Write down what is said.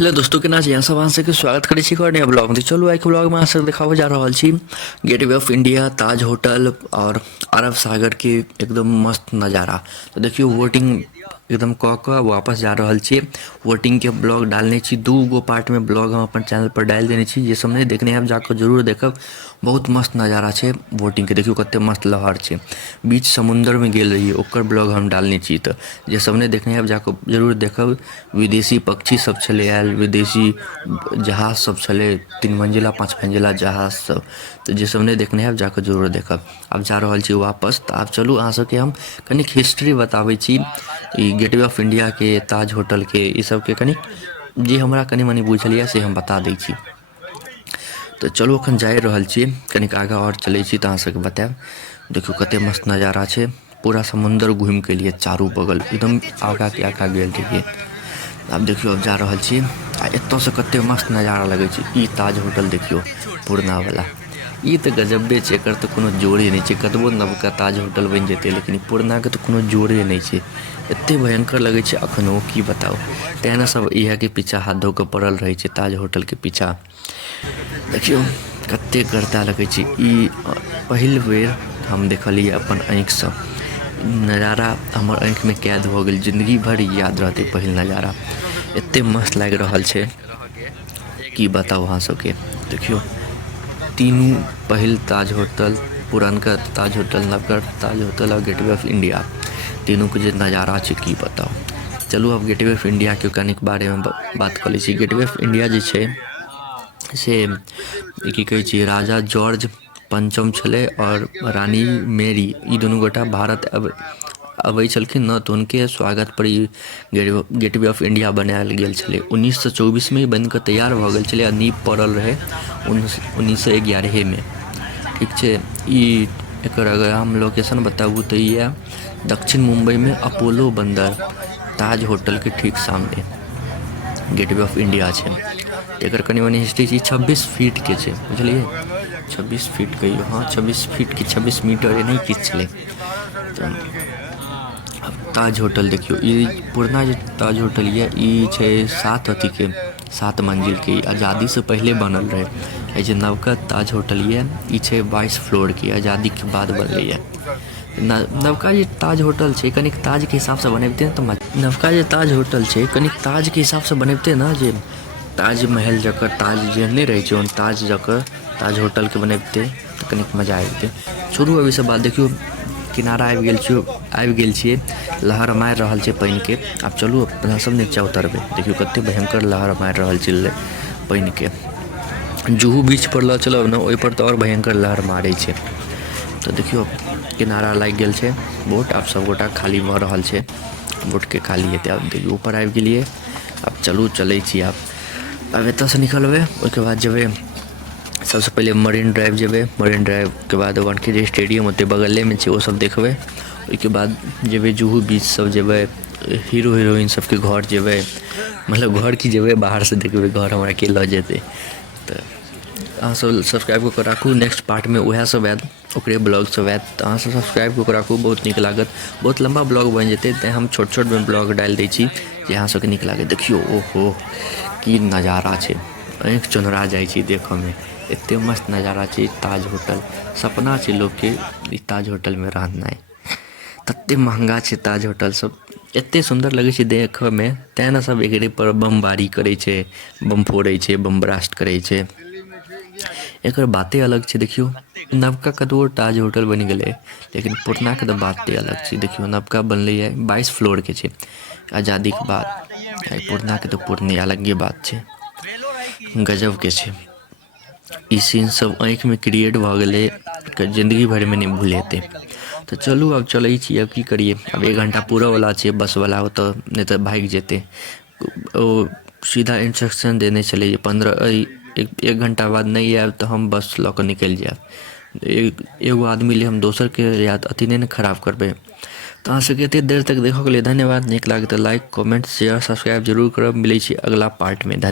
Hello दोस्तों के नाच यहाँ सब अहाँ सबके स्वागत करै छी और नया ब्लॉग में। चलू आइ के ब्लॉग में अहाँ सब देखाबऽ जा रहल छी gateway of India, Taj hotel और अरब सागर के एकदम मस्त नज़ारा। तो देखियो वोटिंग एकदम कऽ कऽ वापस जा रहल छी। वोटिंग के ब्लॉग डालने छी, 2 पार्ट में ब्लॉग हम अपन चैनल पर डाल देने छी। जे सब नहीं देखने हैं जाकर जरूर देखब, बहुत मस्त नज़ारा है वोटिंग के। देखियो कते मस्त लहर है, बीच समुंदर में गेल रही ओकर ब्लॉग हम डालने छी। तो जे सब नहीं देखने हैं जाकर जरूर देखब। विदेशी पक्षी सब छले आयल, विदेशी जहाज सब छले, 3 मंजिला 5 मंजिला जहाज सब। तो जे सब नहीं देखने हैं जाकर जरूर देखब। अब जा रहल छी वापस। तो आप चलू अहाँ सबके हम कनिक हिस्ट्री बताबै छी ई गेटवे ऑफ इंडिया के, ताज होटल के, ई सब के कनिक जे हमरा कनि मनि बुझल से हम बता दै छी। तो चलू अखन जा रहल छी, कनिक आगा और चलै छी तो अहाँ सबके बताएब। देखियो कते मस्त नज़ारा है, पूरा समुंदर घूम के लिए चारू बगल एकदम आगा के आगा गेल रहिए। अब देखियो अब जा रहल छी आ एतऽ से कते मस्त नज़ारा लगे छै। ई ताज होटल देखियो पुरना वाला, ई तो गजबे छै, एकर तो कोनो जोड़े नहीं छै। कतबो नवका ताज होटल बन जेते लेकिन पुरना के तो कोनो जोड़े नहीं छै। एते भयंकर लगे छै अखनो, की बताओ। तेना सब इहे के पीछा हाथ धो के पड़ल रहे छै ताज होटल के पीछा। देखियो कते गर्दा लगे छै। ई पहिल बेर हम देखलिए अपन आँख से नज़ारा, हमर आँख में कैद हो गेल, जिंदगी भर याद रहते पहिल नज़ारा। एते मस्त लग रहल छै की बताओ अहाँ सबके। देखियो तीनों पहिल ताज होटल, पुरनका ताज होटल, नवका ताज होटल और गेटवे ऑफ इंडिया, तीनों के जो नज़ारा है की बताओ। चलू अब गेटवे ऑफ इंडिया के कनिक बारे में बात कर लै छी। गेटवे ऑफ इंडिया जे छै से की कहै छै, राजा जॉर्ज पंचम छले और रानी मेरी, ई दुनू गोटा भारत अबै छलखिन न, तो उनके स्वागत पर गेटवे ऑफ इंडिया बनायल गेल छले। 1924 में बन कऽ तैयार भऽ गेल छले आ नींव पड़ल रहे 1911 में। ठीक छै। ई एकर अगर हम लोकेशन बताबू तो ये दक्षिण मुंबई में अपोलो बंदर ताज होटल के ठीक सामने गेटवे ऑफ इंडिया है। एकर कनी मनी हिस्ट्री छै। 26 फीट के छै, बुझलिए 26 फीट कहियो, हाँ 26 फीट की 26 मीटर नहीं किछ छलै। तो अब ताज होटल देखियो, ई पुरना जो ताज होटल ये ई छै 7 मंजिल के, आज़ादी से पहले बनल रहे। जो नवका ताज होटल ये ई छै 22 फ्लोर की, आज़ादी के बाद बनले ये। नवका जे ताज होटल छै कनिक ताज के हिसाब से बनैबते तो नवका जे ताज होटल छै कनिक ताज के हिसाब से बनैबते ना, जे ताजमहल जकर ताज जे नहीं रहे छै, ताज जकर ताज होटल के बनैबते तो कनिक मजा आबते। छोड़ू अभी सब बात। देखियो किनारा आबि गेल छियै, लहर मारि रहल छै पानि के। आब चलू अपना सब नीचा उतरबे। देखियो कते भयंकर लहर मारि रहल छै पानि के। जुहू बीच पर लऽ चलब ना, ओहि पर तो और भयंकर लहर मारे छै। तो देखियो किनारा लागि गेल छै बोट, आब सब गोटा खाली भऽ रहल छै, बोट के खाली हेतै। आब देखियो ऊपर आबि गेलिए। अब चलू चलै छी। अब एतऽ से निकलबै, ओहिके बाद जेबै सबसे पहले मरीन ड्राइव जेबै। मरीन ड्राइव के बाद वानखेड़े स्टेडियम ओते बगले में छै, वो सब देखबै। ओहिके बाद जेबै जुहू बीच सब जेबै, हीरो हीरोइन सबके घर जेबै, मतलब घर की जेबै बाहर से देखबै, घर हमरा के लऽ जेतै। तो अहाँ सब सब्सक्राइब कऽ राखू, नेक्स्ट पार्ट में वएह सब आयत, ओकरे ब्लॉग सब आयत। तो अहाँ सब सब्सक्राइब कऽ राखू, बहुत नीक लागत। बहुत लंबा ब्लॉग बन जेतै तेँ हम छोट छोट में ब्लॉग डालि दै छी जे अहाँ सबके नीक लागत। देखियो ओहो की नज़ारा छै, आँख चुनरा जाइ छै देखऽ में। एते मस्त नज़ारा छै। ताज होटल सपना छै लोग के, ई ताज होटल में रहनाइ। तते महंगा छै ताज होटल सब, एते सुंदर लगे छै देखऽ में, तेँ न सब एकरे पर बमबारी करे छै, बम फोड़े छै, बम ब्लास्ट करे छै। एकर बाते अलग छै। देखियो नवका कतबो ताज होटल बन गेलै लेकिन पुरना के तो बाते अलग छै। देखियो नवका बनले है 22 फ्लोर के छै आज़ादी के बाद, पुरना के तो पुरने अलगे बात छै, गजब के छै। ई सीन सब आँख में क्रिएट भऽ गेलै, जिंदगी भर में नहीं भूलेते। तो चलू अब चलै छी। अब की करिए, अब 1 घंटा पूरा वाला छै बस वाला, तो नहीं तो भाग जेते। ओ सीधा इंस्ट्रक्शन देने चले 1 घंटा बाद नहीं आएब तो हम बस लऽ कऽ निकलि जाएब। एगो आदमी ले हम दोसर के याद अति नहीं खराब करबे। तो अहाँ सबके एते देर तक देखऽ के लिए धन्यवाद। नीक लागे तो लाइक कमेंट शेयर सब्सक्राइब जरूर करब। मिलै छी अगला पार्ट में।